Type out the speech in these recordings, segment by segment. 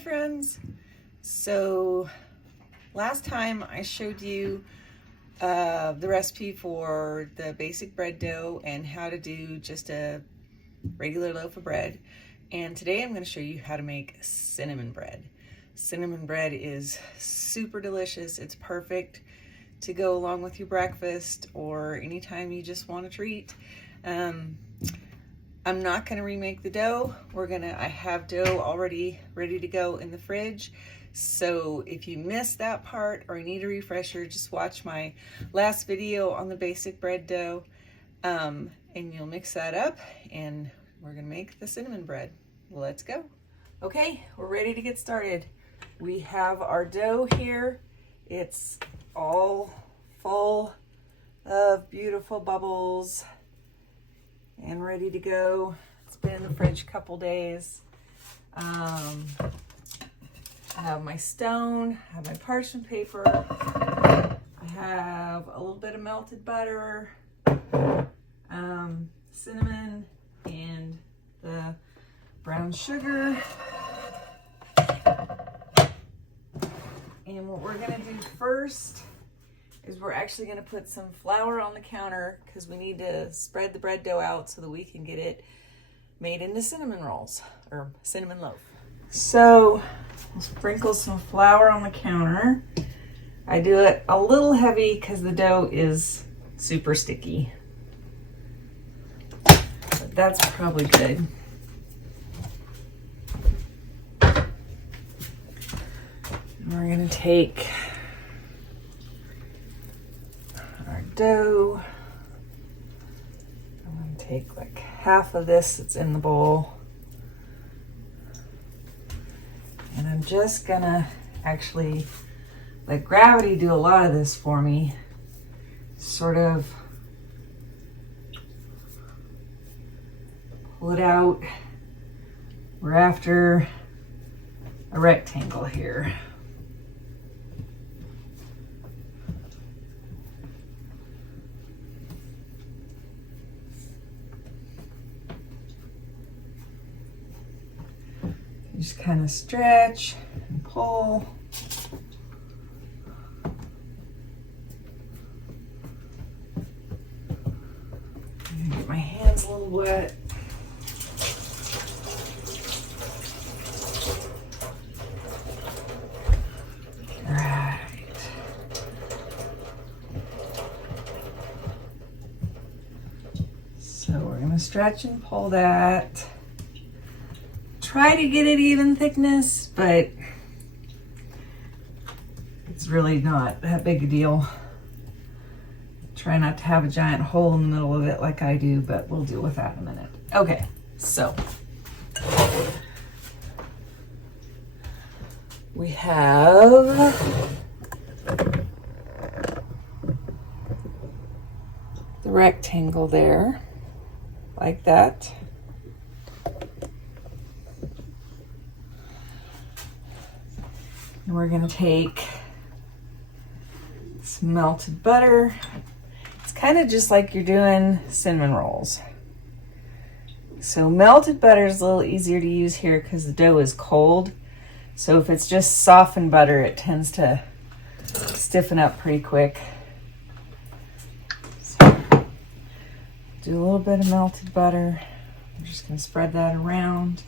Hi friends. So last time I showed you the recipe for the basic bread dough and how to do just a regular loaf of bread. And today I'm going to show you how to make cinnamon bread. Cinnamon bread is super delicious. It's perfect to go along with your breakfast or anytime you just want a treat. I'm not going to remake the dough. I have dough already ready to go in the fridge. So if you missed that part or you need a refresher, just watch my last video on the basic bread dough, and you'll mix that up and we're going to make the cinnamon bread. Let's go. Okay, we're ready to get started. We have our dough here. It's all full of beautiful bubbles and ready to go. It's been in the fridge a couple days. I have my stone, I have my parchment paper, I have a little bit of melted butter, cinnamon, and the brown sugar. And what we're gonna do first is we're actually going to put some flour on the counter because we need to spread the bread dough out so that we can get it made into cinnamon rolls or cinnamon loaf. So we'll sprinkle some flour on the counter. I do it a little heavy because the dough is super sticky, but that's probably good. And we're going to take dough. I'm going to take like half of this that's in the bowl, and I'm just gonna actually let gravity do a lot of this for me. Sort of pull it out. We're after a rectangle here. Just kind of stretch and pull. I'm gonna get my hands a little wet. Right. So we're gonna stretch and pull that. Try to get it even thickness, but it's really not that big a deal. Try not to have a giant hole in the middle of it like I do, but we'll deal with that in a minute. Okay, so we have the rectangle there, like that. And we're going to take some melted butter. It's kind of just like you're doing cinnamon rolls. So melted butter is a little easier to use here because the dough is cold. So if it's just softened butter, it tends to stiffen up pretty quick. So do a little bit of melted butter. I'm just going to spread that around.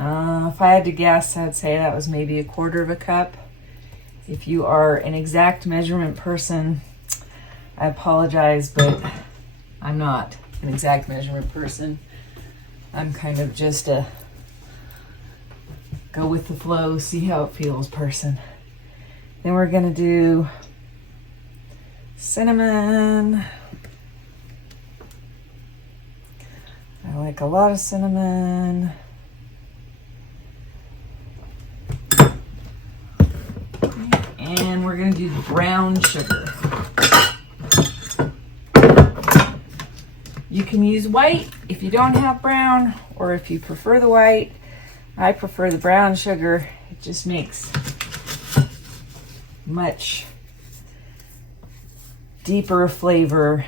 If I had to guess, I'd say that was maybe 1/4 cup. If you are an exact measurement person, I apologize, but I'm not an exact measurement person. I'm kind of just a go with the flow, see how it feels person. Then we're gonna do cinnamon. I like a lot of cinnamon. And we're going to do the brown sugar. You can use white if you don't have brown, or if you prefer the white. I prefer the brown sugar. It just makes much deeper flavor.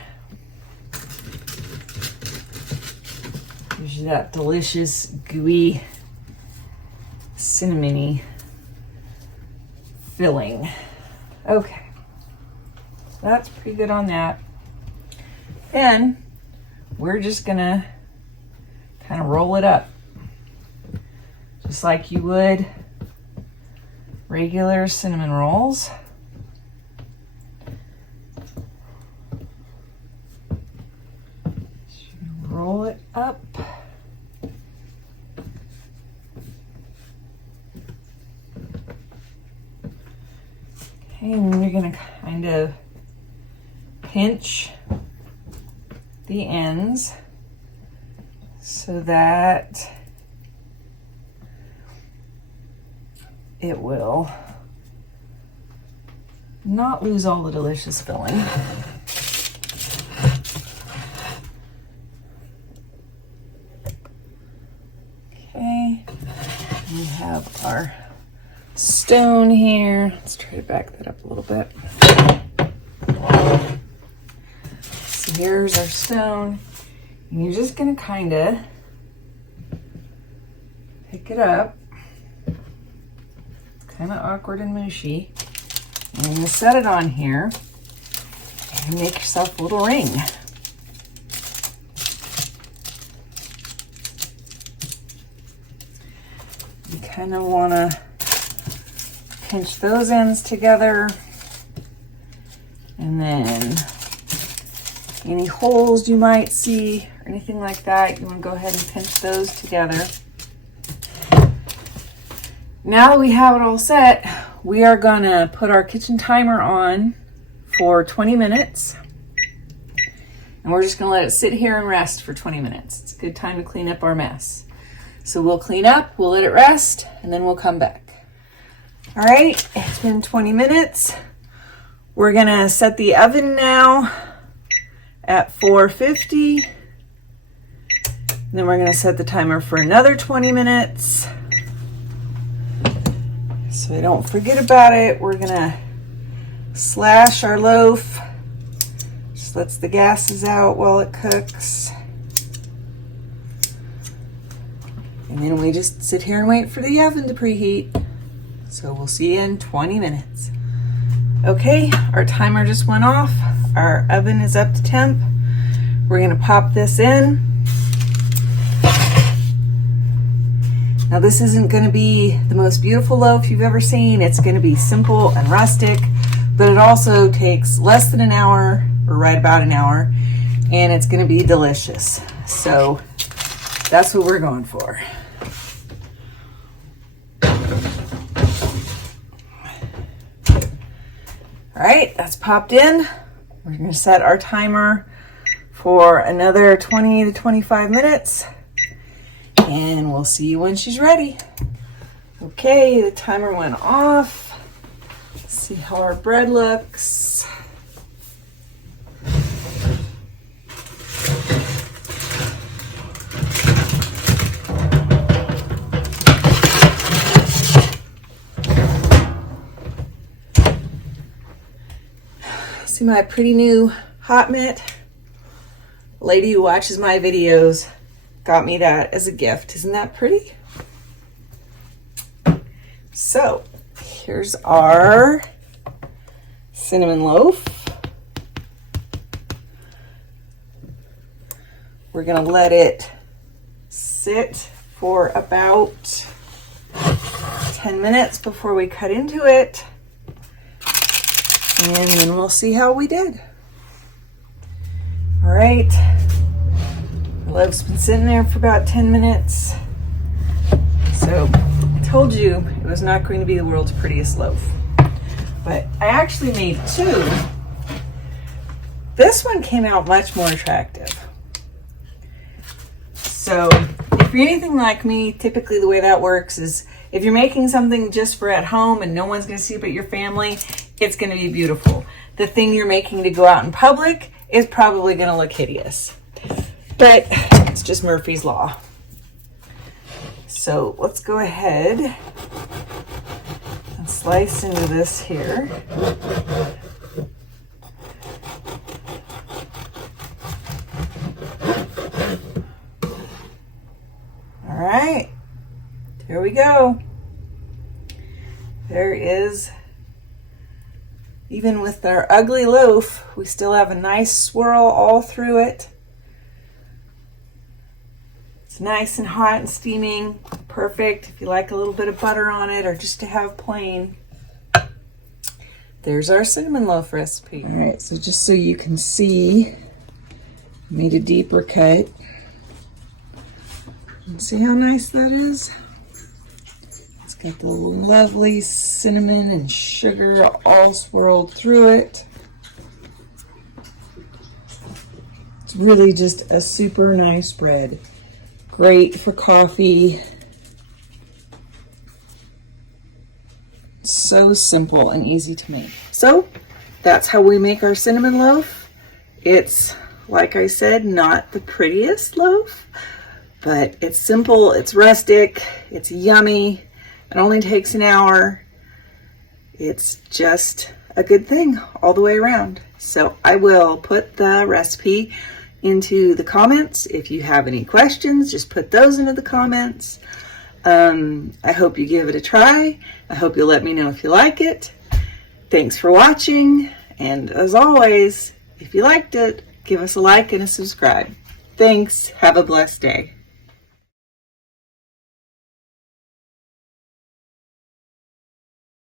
Gives you that delicious, gooey cinnamony filling. Okay, that's pretty good on that. Then we're just gonna kind of roll it up just like you would regular cinnamon rolls. Roll it up. Okay, and then you're gonna kind of pinch the ends so that it will not lose all the delicious filling. Okay, we have our stone here. Let's try to back that up a little bit. So here's our stone. And you're just gonna kind of pick it up. It's kind of awkward and mushy. And you're gonna set it on here and make yourself a little ring. You kind of want to pinch those ends together, and then any holes you might see or anything like that, you want to go ahead and pinch those together. Now that we have it all set, we are going to put our kitchen timer on for 20 minutes. And we're just going to let it sit here and rest for 20 minutes. It's a good time to clean up our mess. So we'll clean up, we'll let it rest, and then we'll come back. All right, it's been 20 minutes. We're going to set the oven now at 450. Then we're going to set the timer for another 20 minutes. So we don't forget about it, we're gonna slash our loaf. Just lets the gases out while it cooks. And then we just sit here and wait for the oven to preheat. So we'll see you in 20 minutes. Okay, our timer just went off. Our oven is up to temp. We're gonna pop this in. Now this isn't going to be the most beautiful loaf you've ever seen. It's going to be simple and rustic, but it also takes less than an hour, or right about an hour, and it's going to be delicious. So that's what we're going for. All right, that's popped in. We're going to set our timer for another 20 to 25 minutes. And we'll see you when she's ready. Okay, the timer went off. Let's see how our bread looks. See my pretty new hot mitt? Lady who watches my videos got me that as a gift. Isn't that pretty? So here's our cinnamon loaf. We're gonna let it sit for about 10 minutes before we cut into it. And then we'll see how we did. All right. The loaf's been sitting there for about 10 minutes. So I told you it was not going to be the world's prettiest loaf. But I actually made two. This one came out much more attractive. So if you're anything like me, typically the way that works is if you're making something just for at home and no one's going to see it but your family, it's going to be beautiful. The thing you're making to go out in public is probably going to look hideous. But it's just Murphy's Law. So let's go ahead and slice into this here. All right, here we go. There is, even with our ugly loaf, we still have a nice swirl all through it. It's nice and hot and steaming. Perfect if you like a little bit of butter on it or just to have plain. There's our cinnamon loaf recipe. All right, so just so you can see, made a deeper cut. And see how nice that is? It's got the lovely cinnamon and sugar all swirled through it. It's really just a super nice bread. Great for coffee. So simple and easy to make. So that's how we make our cinnamon loaf. It's, like I said, not the prettiest loaf, but it's simple, it's rustic, it's yummy. It only takes an hour. It's just a good thing all the way around. So I will put the recipe into the comments. If you have any questions, just put those into the comments. I hope you give it a try. I hope you'll let me know if you like it. Thanks for watching. And as always, if you liked it, give us a like and a subscribe. Thanks. Have a blessed day.